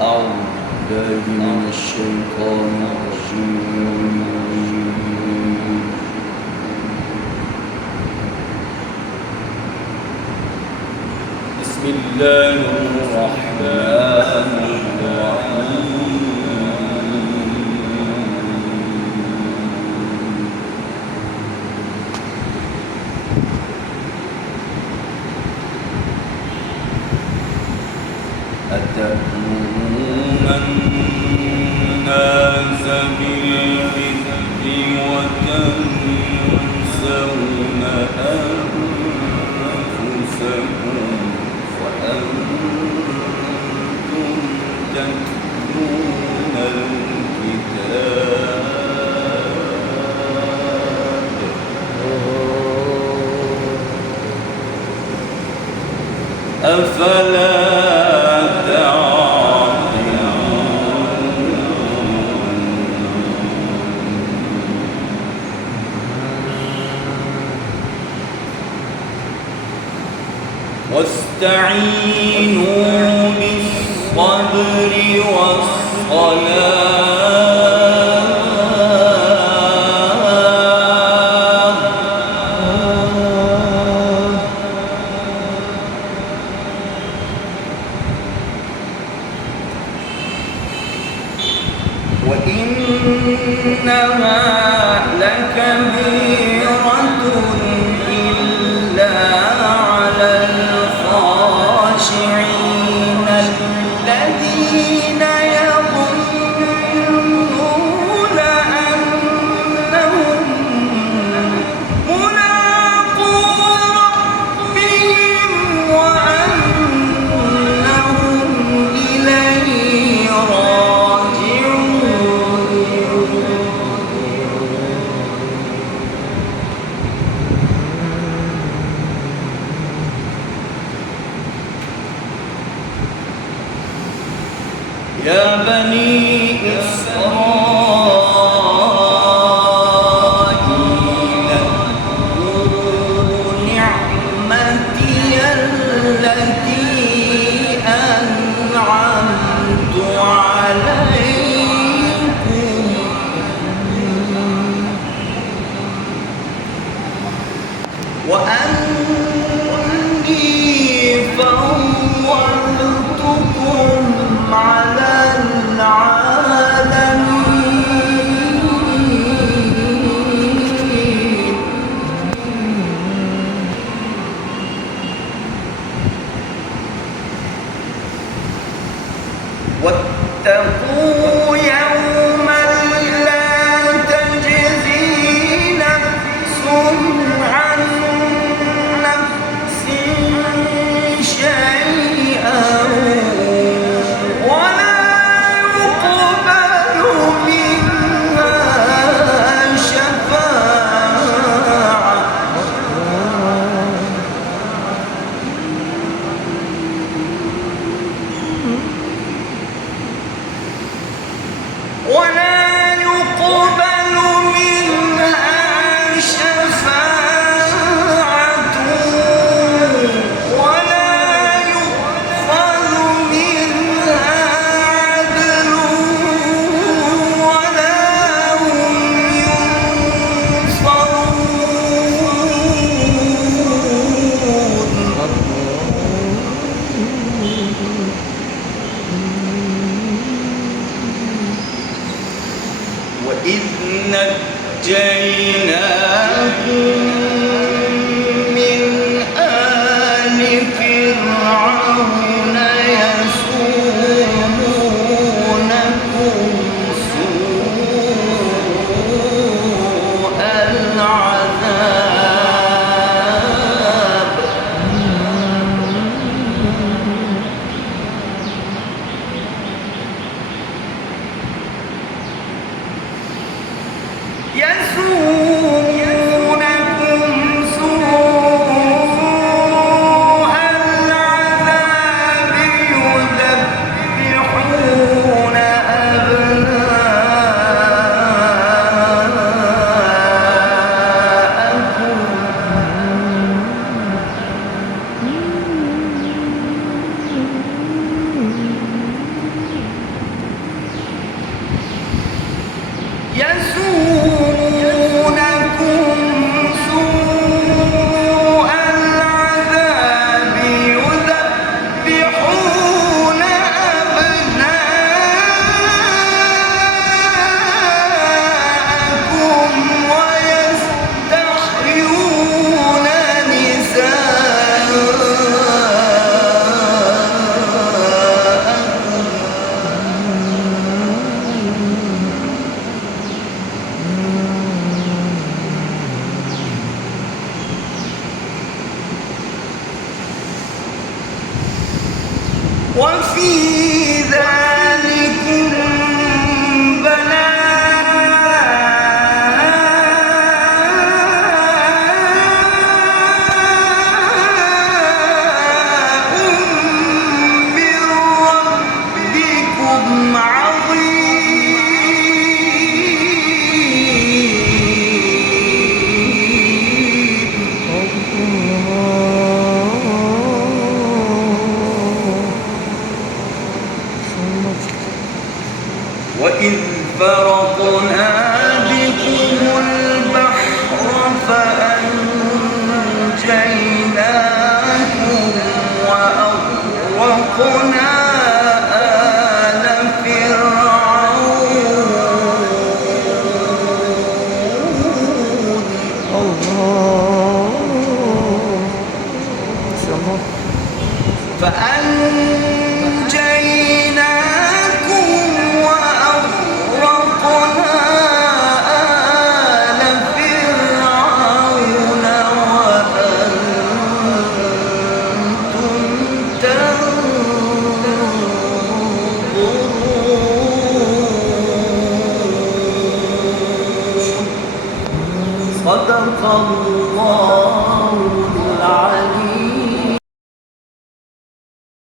أعوذ بالله من الشيطان الرجيم. بسم الله الرحمن الرحيم. أتأمرون الناس بالبر وتنسون أنفسكم وأنتم تتلون الكتاب أفلا واستعينوا بالصبر والصلاة وإنها لكبيرة إلا على الخاشعين الذين يظنون أنهم ملاقو ربهم وأنهم إليه راجعون. يا بني إسرائيل اذكروا نعمتي التي أنعمت عليكم وأني فضلتكم على العالمين. واتقوا يوما لا تجزي نفس عن نفس شيئا ولا يقبل منها شفاعة ولا يؤخذ منها عدل ولا هم ينصرون. وإذ نجيناكم من آل فرعون يسومونكم سوء العذاب يسومونكم وإذ فرقنا بكم البحر فأنجيناكم وأغرقنا آل فأنجيناكم وأغرقنا آل فرعون وأنتم تنظرون. صدق الله